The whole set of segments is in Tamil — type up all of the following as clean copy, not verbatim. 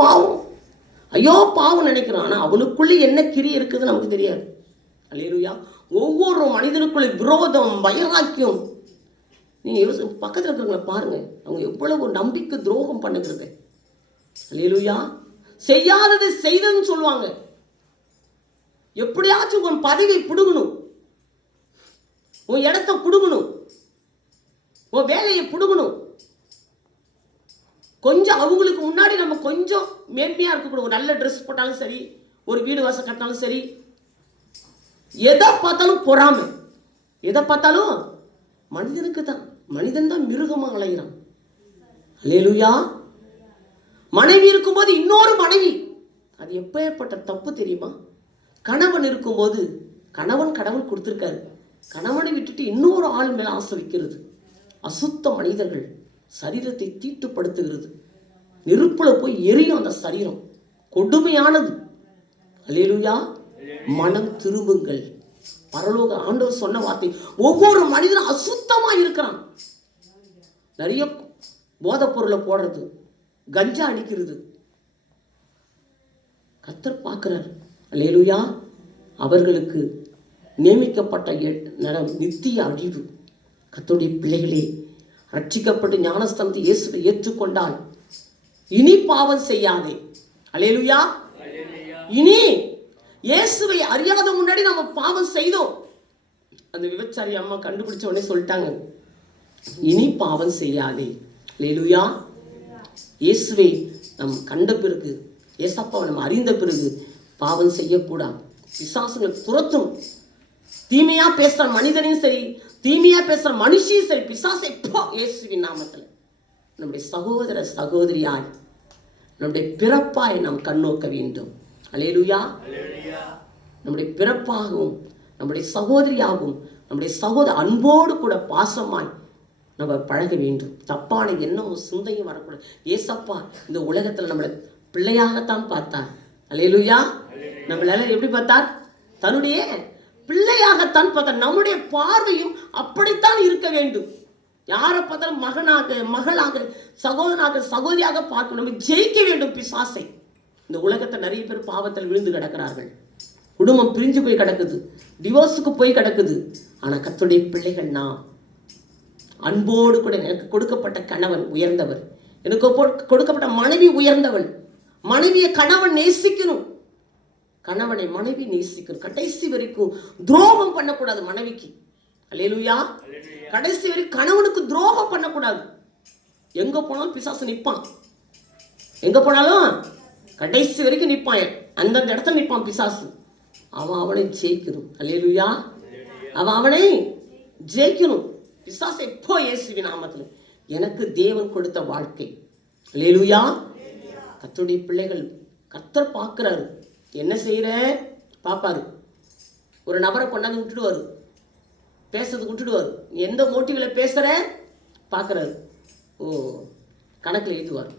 பாவம், ஐயோ பாவம் நினைக்கிறான். ஆனால் அவனுக்குள்ளே என்ன கிரி இருக்குது நமக்கு தெரியாது. அல்லேலூயா. ஒவ்வொரு மனிதனுக்குள்ளே விரோதம், வைராக்கியம். நீங்கள் பக்கத்தில் இருக்கிறவங்களை பாருங்க, அவங்க எவ்வளவு நம்பிக்கை துரோகம் பண்ணுகிறது. அல்லேலூயா. செய்யாததை செய்ததுன்னு சொல்லுவாங்க. எப்படியாச்சும் உன் பதவியை பிடுங்கணும், உன் இடத்த பிடுங்கணும், உன் வேலையை பிடுங்கணும். கொஞ்சம் அவங்களுக்கு முன்னாடி நம்ம கொஞ்சம் மேன்மையா இருக்கக்கூடாது. ஒரு நல்ல ட்ரெஸ் போட்டாலும் சரி, ஒரு வீடு வாசல் கட்டினாலும் சரி, எதை பார்த்தாலும் பொறாமை. எதை பார்த்தாலும் மனிதனுக்கு தான், மனிதன் தான் மிருகமா அலைகிறான். அல்லேலூயா. மனைவி இருக்கும்போது இன்னொரு மனைவி, அது எப்பேற்பட்ட தப்பு தெரியுமா? கணவன் இருக்கும்போது கணவன் கொடுத்திருக்காரு, கணவனை விட்டுட்டு இன்னொரு ஆள் மேல ஆசை வைக்கிறது. அசுத்த மனிதர்கள் சரீரத்தை தீட்டுப்படுத்துகிறது. நெருப்புல போய் எரியும் அந்த சரீரம், கொடுமையானது. அல்லேலூயா. மனம் திரும்புங்கள். பரலோக ஆண்டவர் சொன்ன வார்த்தை. ஒவ்வொரு மனிதனும் அசுத்தமா இருக்கிறான். நிறைய போதைப் பொருளை போடுறது, கஞ்சா அடிக்கிறது. கர்த்தர் பார்க்கிறார். அல்லேலூயா. அவர்களுக்கு நியமிக்கப்பட்ட நடம் நித்திய அழிவு. கர்த்தருடைய பிள்ளைகளே, ரட்சிக்கப்பட்டு ஞானஸ்தானத்தை இயேசுவை ஏற்றுக்கொண்டால் இனி பாவம் செய்யாதே. அல்லேலூயா. இனி இயேசுவை அறியாத முன்னாடி நம்ம பாவம் செய்தோம். அந்த விபச்சாரி அம்மா கண்டுபிடிச்ச உடனே சொல்லிட்டாங்க, இனி பாவம் செய்யாதே. அல்லேலூயா. இயேசுவை நம் கண்ட பிறகு, ஏசப்பாவை நம்ம அறிந்த பிறகு பாவம் செய்யக்கூடாது. பிசாசுகள் துரத்தும். தீமையா பேசுற மனிதனையும் சரி, தீமையா பேசுற மனுஷியும் சரி, பிசாசை இயேசுவின் நாமத்தில் நம்முடைய சகோதர சகோதரியாய், நம்முடைய பிறப்பாய் நாம் கண்ணோக்க வேண்டும். அல்லேலூயா. நம்முடைய பிறப்பாகவும் நம்முடைய சகோதரியாகவும் நம்முடைய சகோதர அன்போடு கூட பாசமாய் நம்ம பழக வேண்டும். தப்பான எண்ணமும் சிந்தையும் வரக்கூடாது. ஏசப்பா இந்த உலகத்தில் நம்மளை பிள்ளையாகத்தான் பார்த்தார். அல்லேலூயா. நம்மளால எப்படி பார்த்தார்? தன்னுடைய பிள்ளையாகத்தான் பார்த்தார். நம்முடைய பார்வையும் அப்படித்தான் இருக்க வேண்டும். யாரை பார்த்தாலும் மகனாக, மகளாக, சகோதரனாக, சகோதரியாக பார்க்கணும். நம்ம ஜெயிக்க வேண்டும் பிசாசை. இந்த உலகத்தை நிறைய பேர் பாவத்தில் விழுந்து கிடக்கிறார்கள். குடும்பம் பிரிஞ்சு போய் கிடக்குது, டிவோர்ஸுக்கு போய் கிடக்குது. ஆனா கர்த்தருடைய பிள்ளைகள் நாம் அன்போடு கூட, எனக்கு கொடுக்கப்பட்ட கணவன் உயர்ந்தவர், எனக்கு கொடுக்கப்பட்ட மனைவி உயர்ந்தவள். மனைவியை கணவன் நேசிக்கணும், கணவனை மனைவி நேசிக்கணும். கடைசி வரைக்கும் துரோகம் பண்ணக்கூடாது மனைவிக்கு. அல்லேலூயா. கடைசி வரைக்கும் கணவனுக்கு துரோகம் பண்ணக்கூடாது. எங்க போனாலும் பிசாசு நிற்பான், எங்க போனாலும் கடைசி வரைக்கும் நிற்பான். அந்தந்த இடத்துல நிற்பான் பிசாசு. அவன் அவனை ஜெயிக்கணும். அல்லேலூயா. அவன் அவனை ஜெயிக்கணும். பிசாசை எப்போ இயேசுவின் நாமத்தில் எனக்கு தேவன் கொடுத்த வாழ்க்கை. அல்லேலூயா. கர்த்தருடைய பிள்ளைகள், கர்த்தர் பார்க்கிறாரு. என்ன செய்யற பாப்பாரு. ஒரு நபரை கொண்டாந்து விட்டுடுவாரு, பேசுறதுக்கு விட்டுடுவாரு. நீ எந்த மோட்டிவ்ல பேசுற பார்க்கிறாரு. ஓ, கணக்கில் எழுதுவார்.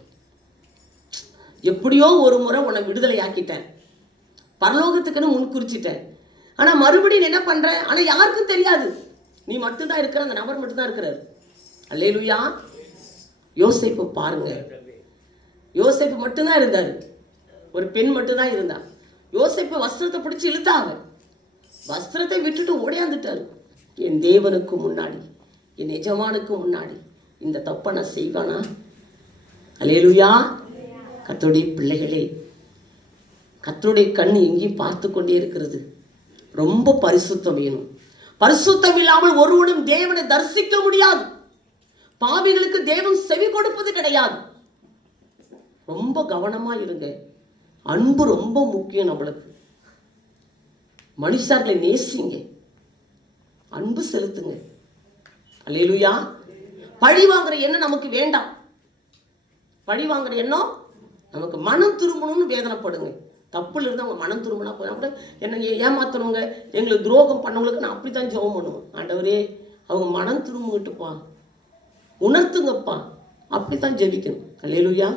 எப்படியோ ஒரு முறை உன்னை விடுதலை ஆக்கிட்டேன், பரலோகத்துக்குன்னு முன்குறிச்சிட்டேன். ஆனா மறுபடியும் என்ன பண்ற? ஆனா யாருக்கும் தெரியாது, நீ மட்டும்தான் இருக்கிற, அந்த நபர் மட்டும்தான் இருக்கிறார். அல்லேலூயா. யோசேப்பு பாருங்க, யோசேப்பு மட்டும்தான் இருந்தாரு, ஒரு பெண் மட்டும்தான் இருந்தா. யோசேப்பு வஸ்திரத்தை பிடிச்சி இழுத்தாங்க, வஸ்திரத்தை விட்டுட்டு ஓடியாந்துட்டாரு. என் தேவனுக்கு முன்னாடி, என் எஜமானுக்கு முன்னாடி இந்த தப்பை நான் செய்வானா? அல்லேலூயா. கர்த்தருடைய பிள்ளைகளே, கர்த்தருடைய கண் எங்கேயும் பார்த்து கொண்டே இருக்கிறது. ரொம்ப பரிசுத்தம் வேணும். பரிசுத்தம் இல்லாமல் ஒருவனும் தேவனை தரிசிக்க முடியாது. பாவிகளுக்கு தேவன் செவி கொடுப்பது கிடையாது. ரொம்ப கவனமா இருங்க. அன்பு ரொம்ப முக்கியம் நம்மளுக்கு. மனுஷர்களை நேசிங்க, அன்பு செலுத்துங்க. அல்லேலூயா. பழி வாங்குற எண்ணம் நமக்கு வேண்டாம். பழி வாங்குற எண்ணம் நமக்கு, மனம் திரும்பணும்னு வேதனைப்படுங்க. தப்புல இருந்து அவங்க மனம் திரும்பினா கூட, என்ன ஏமாத்தணுங்க, எங்களுக்கு துரோகம் பண்ணவங்களுக்கு நான் அப்படித்தான் ஜெபம் பண்ணுவேன். ஆண்டவரே, அவங்க மனம் திரும்பிட்டுப்பா, உணர்த்துங்கப்பா, அப்படித்தான் ஜெபிக்கணும். அல்லேலூயா.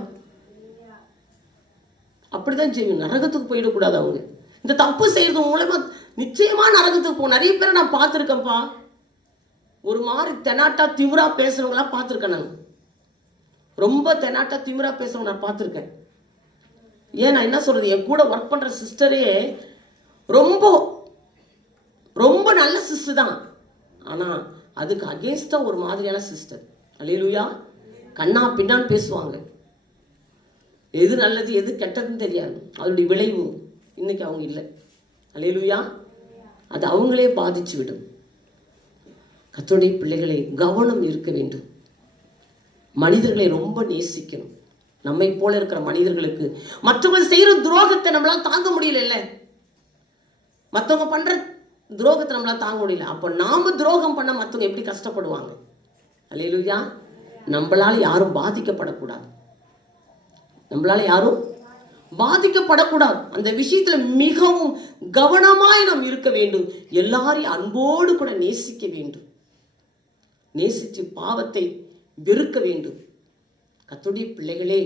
அப்படிதான் ஜெபிக்கணும். நரகத்துக்கு போயிடக்கூடாது. அவங்க இந்த தப்பு செய்யறது மூலமா நிச்சயமா நரகத்துக்கு போகும். நிறைய பேரை நான் பார்த்துருக்கேன்ப்பா. ஒரு மாதிரி தெனாட்டா திமிரா பேசுறவங்களா பார்த்துருக்கேன். நான் ரொம்ப தெனாட்டா திமிரா பேசுறவங்க நான் பார்த்துருக்கேன். ஏன் நான் என்ன சொல்றது, என் கூட ஒர்க் பண்ற சிஸ்டரே ரொம்ப ரொம்ப நல்ல சிஸ்டர் தான். ஆனா அதுக்கு அகேன்ஸ்டா ஒரு மாதிரியான சிஸ்டர். அல்லேலூயா. கண்ணா பின்னான்னு பேசுவாங்க. எது நல்லது எது கெட்டதுன்னு தெரியாது. அதனுடைய விளைவு இன்னைக்கு அவங்க இல்லை. அல்லேலூயா. அது அவங்களே பாதிச்சு விடும். கர்த்தருடைய பிள்ளைகளை கவனம் இருக்க வேண்டும். மனிதர்களை ரொம்ப நேசிக்கணும். நம்மை போல இருக்கிற மனிதர்களுக்கு மற்றவங்க செய்யற துரோகத்தை நம்மளால தாங்க முடியல. மற்றவங்க பண்ற துரோகத்தை நம்மளால தாங்க முடியல. அப்போ நாம துரோகம் பண்ண மற்றவங்க எப்படி கஷ்டப்படுவாங்க. அல்லேலூயா. நம்மளால யாரும் பாதிக்கப்படக்கூடாது. நம்மளால யாரும் பாதிக்கப்படக்கூடாது. அந்த விஷயத்துல மிகவும் கவனமாய் நாம் இருக்க வேண்டும். எல்லாரையும் அன்போடு கூட நேசிக்க வேண்டும். நேசித்து பாவத்தை வெறுக்க வேண்டும். கர்த்தருடைய பிள்ளைகளே,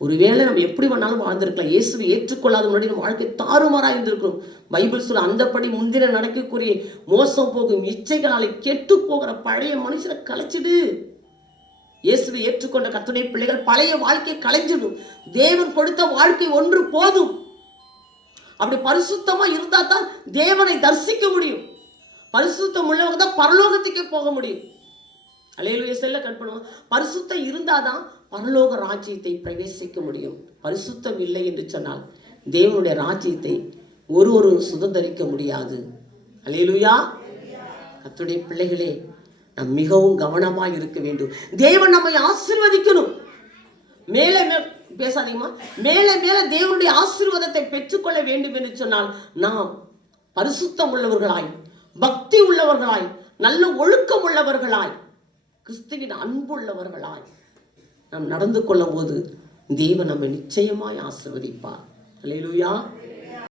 ஒருவேளை நம்ம எப்படி வேணாலும் வாழ்ந்திருக்கலாம். இயேசுவை ஏற்றுக்கொள்ளாத முன்னாடி நம்ம வாழ்க்கை தாறுமாறாக இருந்திருக்கிறோம். பைபிள் சொல்ல அந்தபடி முந்தின நடக்கக்கூடிய மோசம் போகும் இச்சைகளாலே கெட்டு போகிற பழைய மனுஷனை கலைச்சிடு. இயேசுவை ஏற்றுக்கொண்ட கர்த்தருடைய பிள்ளைகள் பழைய வாழ்க்கை கலைஞ்சிடும். தேவன் கொடுத்த வாழ்க்கை ஒன்று போதும். அப்படி பரிசுத்தமா இருந்தா தான் தேவனை தரிசிக்க முடியும். பரிசுத்தம் உள்ளவங்க தான் பரலோகத்துக்கே போக முடியும். அல்லேலூயா. செல்ல கற்பனும் பரிசுத்தம் இருந்தாதான் பரலோக ராஜ்யத்தை பிரவேசிக்க முடியும். பரிசுத்தம் இல்லை என்று சொன்னால் தேவனுடைய ராஜ்யத்தை ஒரு சுதந்திரிக்க முடியாது. அல்லேலூயா. கர்த்தருடைய பிள்ளைகளே, நாம் மிகவும் கவனமாக இருக்க வேண்டும். தேவன் நம்மை ஆசீர்வதிக்கணும். மேலே பேசாதீங்கம்மா. மேலே மேலே தேவனுடைய ஆசீர்வாதத்தை பெற்றுக்கொள்ள வேண்டும் என்று சொன்னால் நாம் பரிசுத்தம் உள்ளவர்களாய், பக்தி உள்ளவர்களாய், நல்ல ஒழுக்கம் உள்ளவர்களாய், கிறிஸ்துவின் அன்புள்ளவர்களாய் நாம் நடந்து கொள்ளும் போது தேவன் நம்மை நிச்சயமாய் ஆசீர்வதிப்பார். அல்லேலூயா.